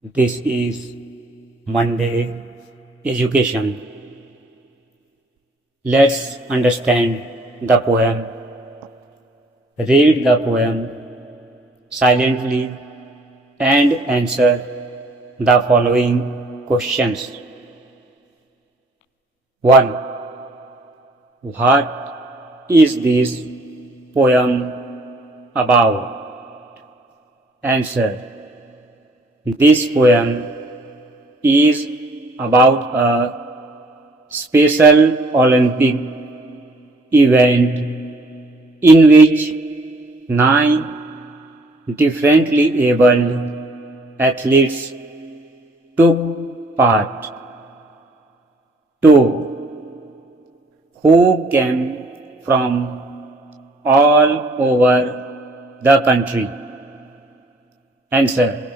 This is Monday Education. Let's understand the poem. Read the poem silently and answer the following questions. 1. What is this poem about? Answer. This poem is about a special Olympic event in which 9 differently abled athletes took part. 2. Who came from all over the country? Answer.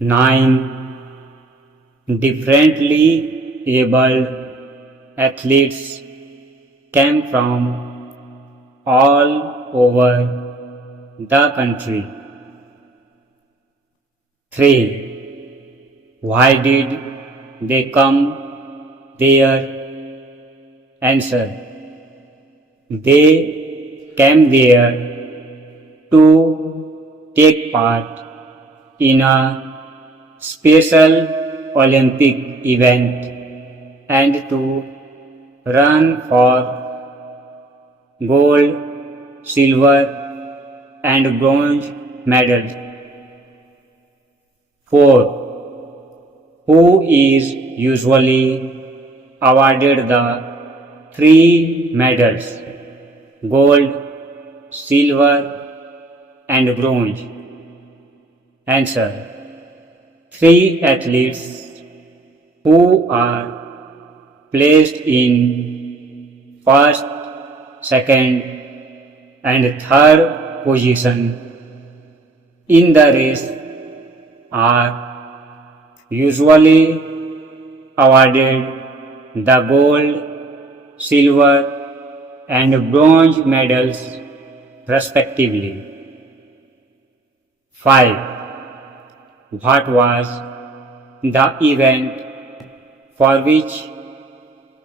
9 differently abled athletes came from all over the country. 3. Why did they come there? Answer. They came there to take part in a special Olympic event and to run for gold, silver, and bronze medals. 4. Who is usually awarded the 3 medals, gold, silver, and bronze? Answer. 3 athletes who are placed in first, second, and third position in the race are usually awarded the gold, silver, and bronze medals respectively. 5. What was the event for which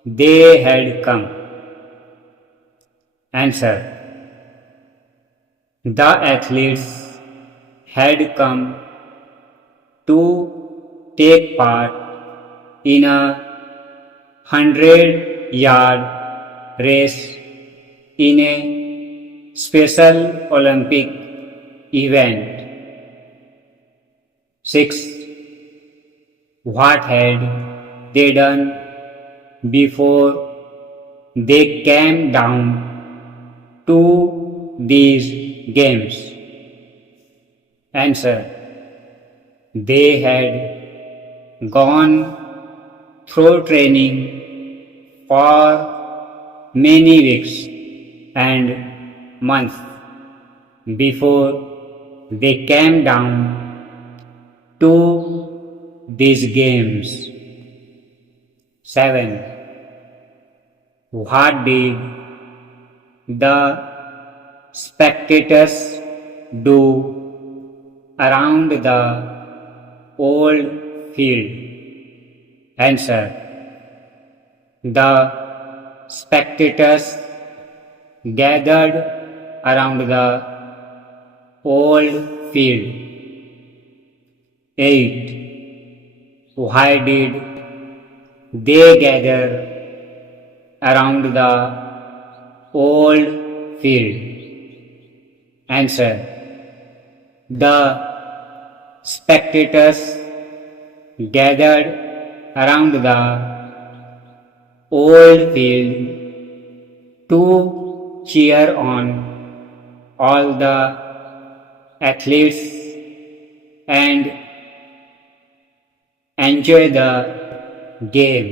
they had come? Answer. The athletes had come to take part in a 100-yard race in a special Olympic event. 6. What had they done before they came down to these games? Answer. They had gone through training for many weeks and months before they came down to these games. 7. What did the spectators do around the old field? Answer. The spectators gathered around the old field. 8. Why did they gather around the old field? Answer. The spectators gathered around the old field to cheer on all the athletes and enjoy the game.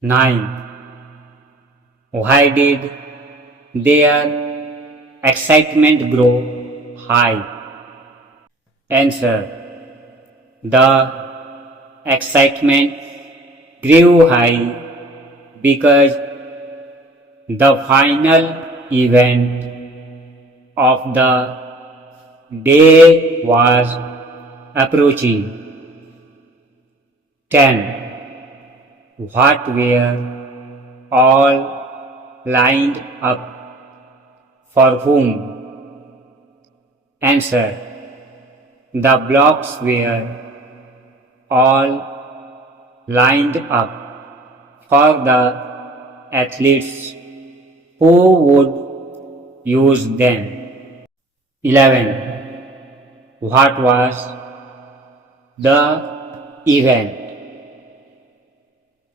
9. Why did their excitement grow high? Answer. The excitement grew high because the final event of the day was approaching. 10. What were all lined up? For whom? Answer. The blocks were all lined up for the athletes who would use them. 11. What was the event?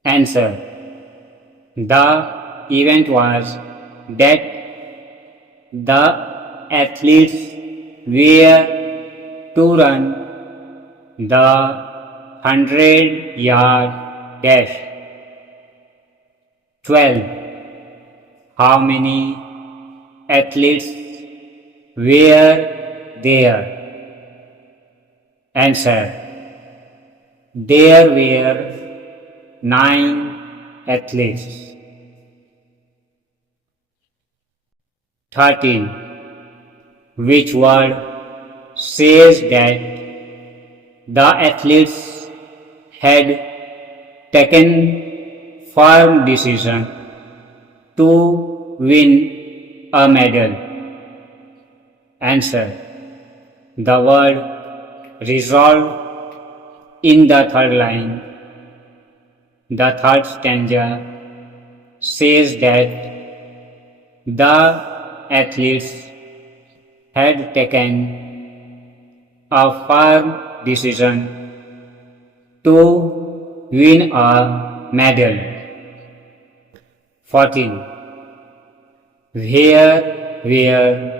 Answer. The event was that the athletes were to run the 100-yard dash. 12. How many athletes were there? Answer. There were 9 athletes. 13. Which word says that the athletes had taken firm decision to win a medal? Answer. The word resolve in the third line. The third stanza says that the athletes had taken a firm decision to win a medal. 14. Where were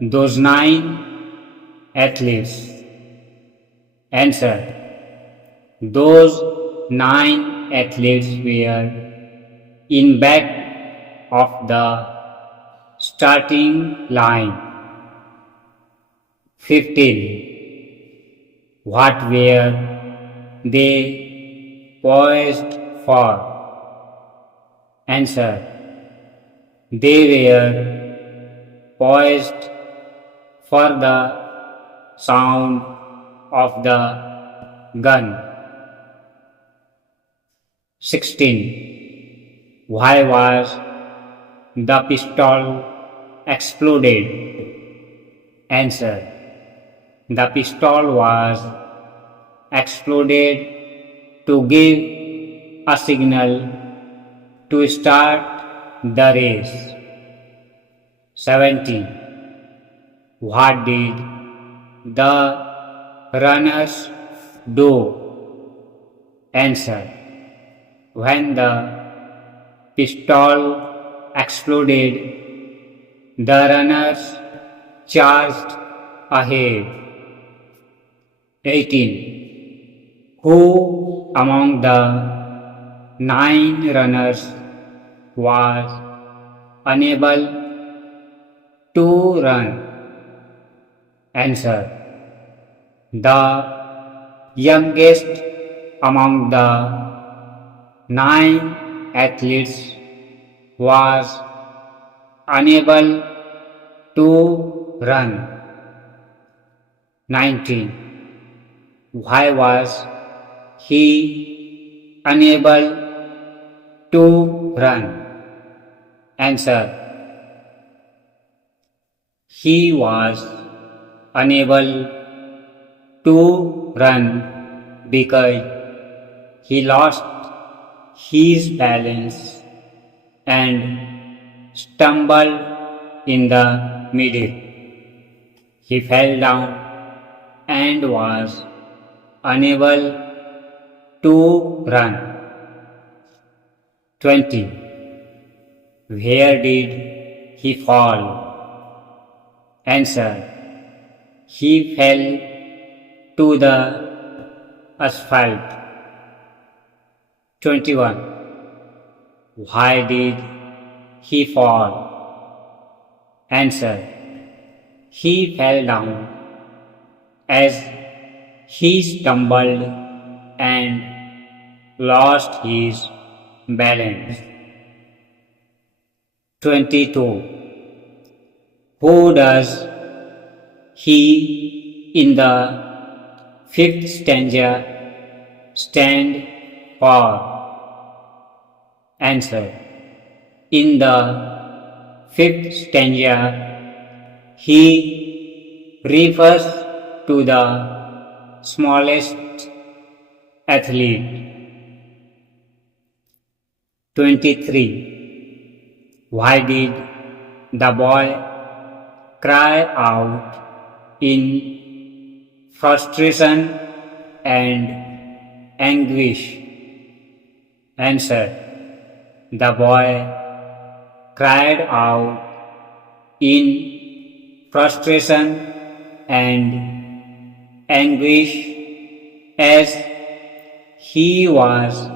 those 9 athletes? Answer. Those 9 athletes were in back of the starting line. 15. What were they poised for? Answer. They were poised for the sound of the gun. 16. Why was the pistol exploded? Answer. The pistol was exploded to give a signal to start the race. 17. What did the runners do? Answer. When the pistol exploded, the runners charged ahead. 18. Who among the 9 runners was unable to run? Answer. The youngest among the 9 athletes was unable to run. 19. Why was he unable to run? Answer. He was unable to run because he lost his balance and stumbled in the middle. He fell down and was unable to run. 20. Where did he fall? Answer. He fell to the asphalt. 21. Why did he fall? Answer. He fell down as he stumbled and lost his balance. 22. Who does he in the fifth stanza stand for? Answer. In the fifth stanza, he refers to the smallest athlete. 23. Why did the boy cry out in frustration and anguish? Answer. The boy cried out in frustration and anguish as he was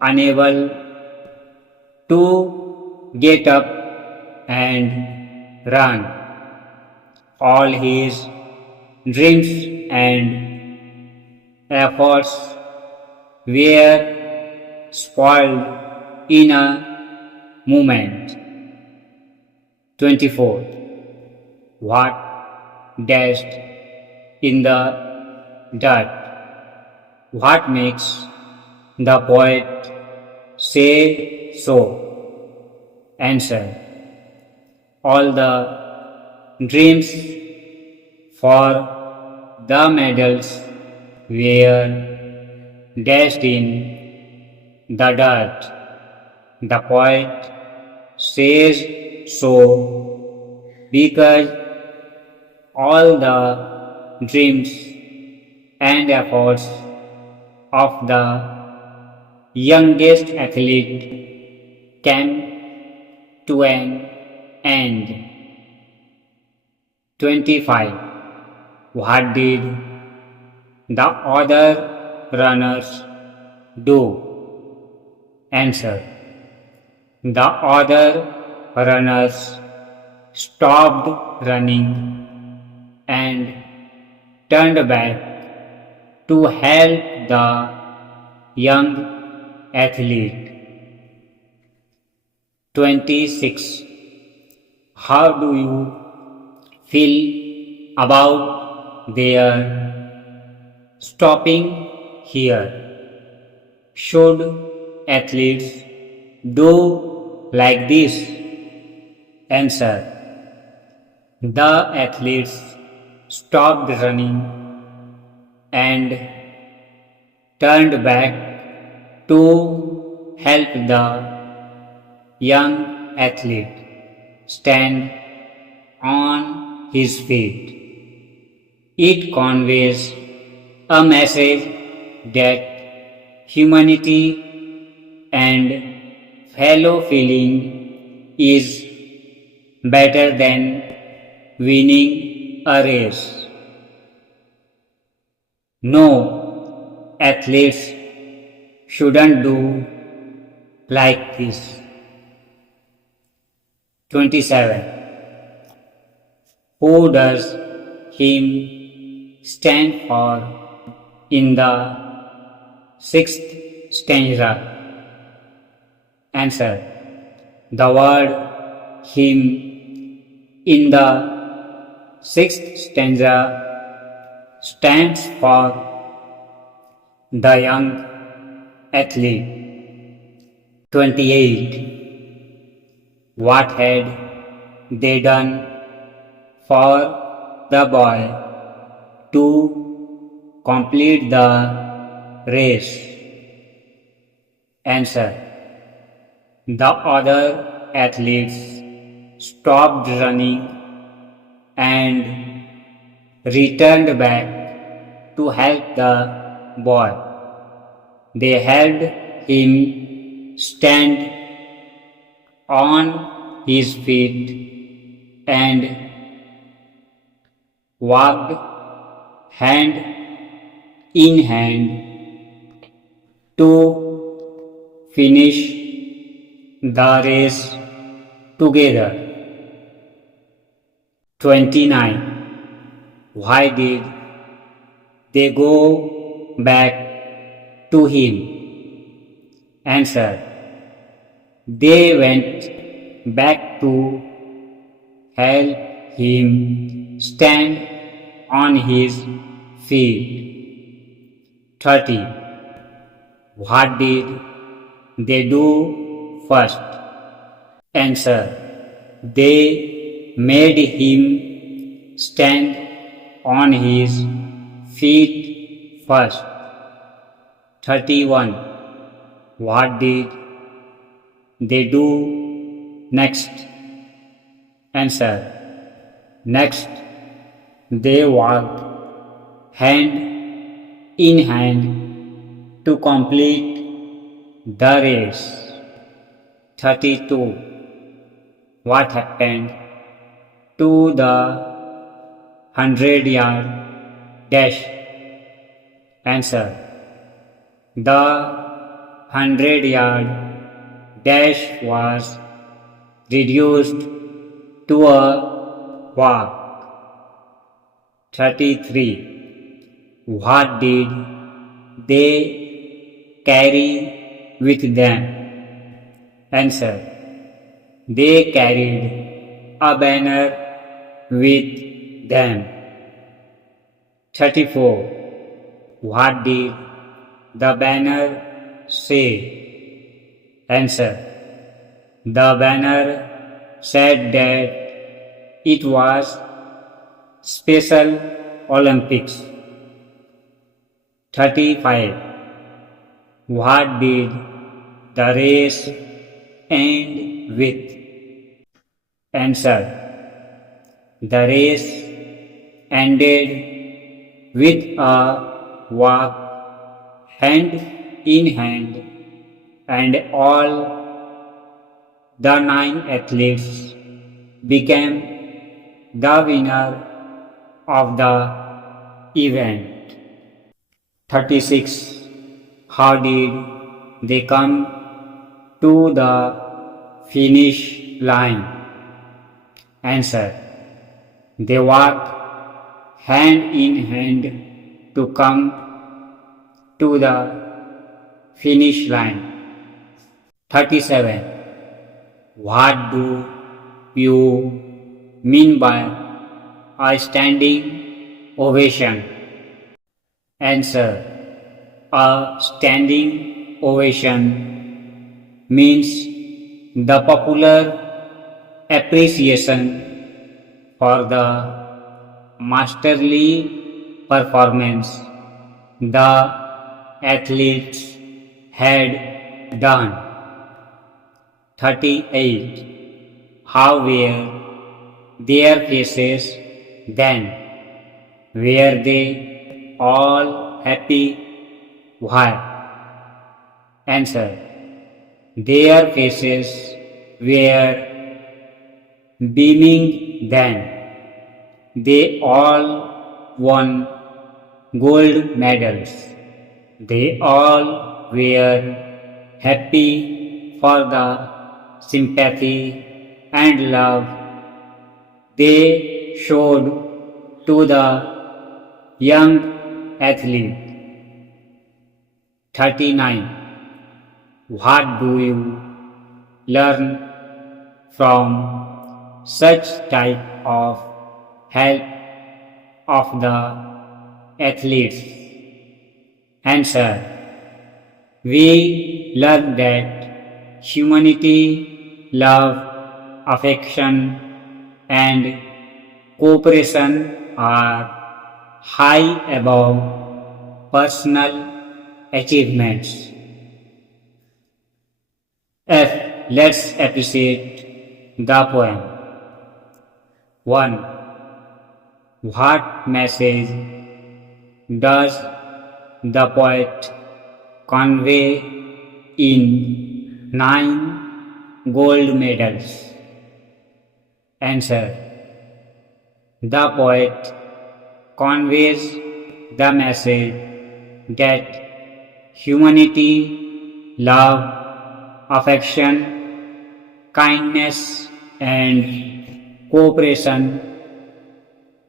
unable to get up and run. All his dreams and efforts were spoiled in a moment. 24. What dashed in the dirt? What makes the poet say so? Answer. All the dreams for the medals were dashed in the dirt. The poet says so because all the dreams and efforts of the youngest athlete came to an end. 25. What did the other runners do? Answer. The other runners stopped running and turned back to help the young athlete. 26. How do you feel about their stopping here? Should athletes do like this? Answer. The athletes stopped running and turned back to help the young athlete stand on his feet. It conveys a message that humanity and fellow feeling is better than winning a race. No, athletes shouldn't do like this. 27. Who does him stand for in the sixth stanza? Answer. The word him in the sixth stanza stands for the young athlete. 28. What had they done for the boy to complete the race? Answer. The other athletes stopped running and returned back to help the boy. They helped him stand on his feet and walked hand in hand to finish the race together. 29. Why did they go back to him? Answer. They went back to help him stand on his feet. 30. What did they do first? Answer. They made him stand on his feet first. 31. What did they do next? Answer. Next, they walked hand in hand to complete the race. 32. What happened to the 100-yard dash? Answer. The 100-yard dash was reduced to a walk. 33. What did they carry with them? Answer. They carried a banner with them. 34. What did the banner say? Answer. The banner said that it was Special Olympics. 35. What did the race end with? Answer. The race ended with a walk hand in hand, and all the 9 athletes became the winner of the event. 36. How did they come to the finish line? Answer. They walked hand in hand to come to the finish line. 37. What do you mean by a standing ovation? Answer. A standing ovation means the popular appreciation for the masterly performance the athletes had done. 38. How were their faces then? Were they all happy? Why? Answer. Their faces were beaming then. They all won gold medals. They all were happy for the sympathy and love they showed to the young athlete. 39. What do you learn from such type of help of the athletes? Answer. We learn that humanity, love, affection, and cooperation are high above personal achievements. F. Let's appreciate the poem. 1. What message does the poet convey in 9 gold medals? Answer. The poet conveys the message that humanity, love, affection, kindness, and cooperation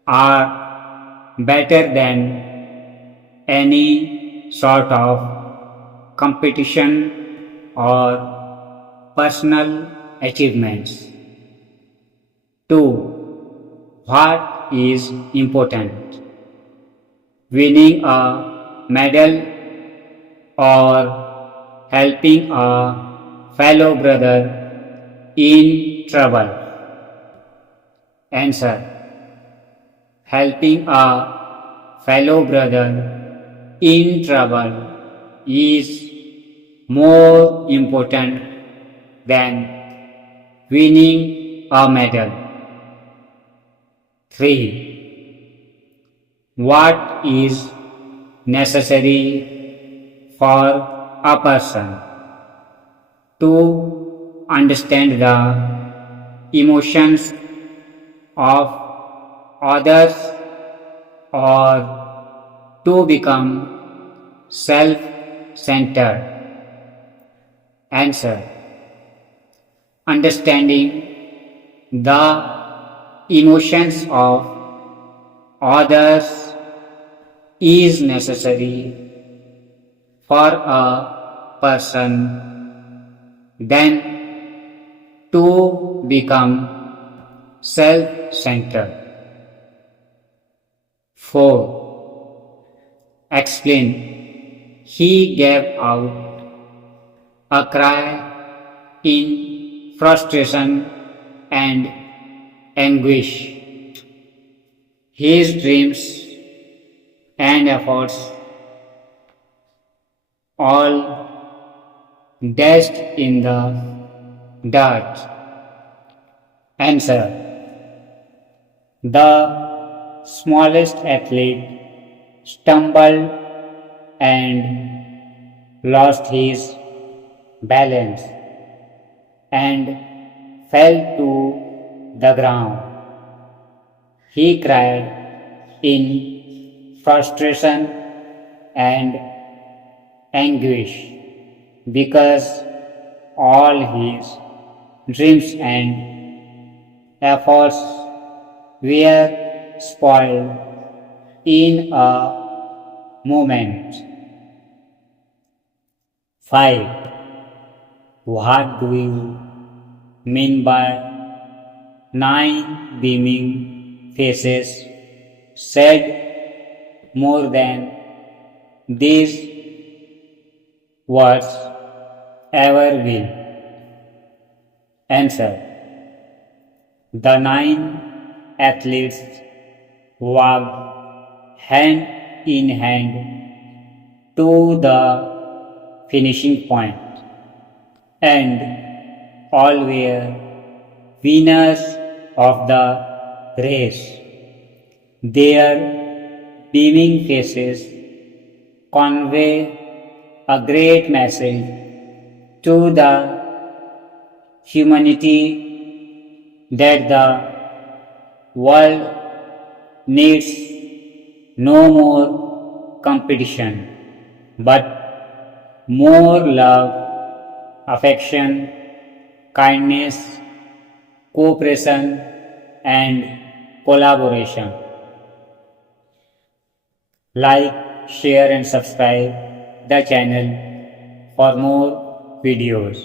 are better than any sort of competition or personal achievements. 2. What is important? Winning a medal or helping a fellow brother in trouble? Answer. Helping a fellow brother in trouble is more important than winning a medal. 3. What is necessary for a person to understand the emotions of others or to become self-centered? Answer. Understanding the emotions of others is necessary for a person then to become self-centered. 4. Explain. He gave out a cry in frustration and anguish. His dreams and efforts all dashed in the dirt. Answer. The smallest athlete stumbled and lost his balance and fell to the ground. He cried in frustration and anguish because all his dreams and efforts were spoiled in a moment. 5. What do you mean by 9 beaming faces said more than these words ever will? Answer. The 9 athletes walked hand in hand to the finishing point, and all were winners of the race. Their beaming faces convey a great message to the humanity that the world needs no more competition, but more love, affection, kindness, cooperation, and collaboration. Like, share, and subscribe the channel for more videos.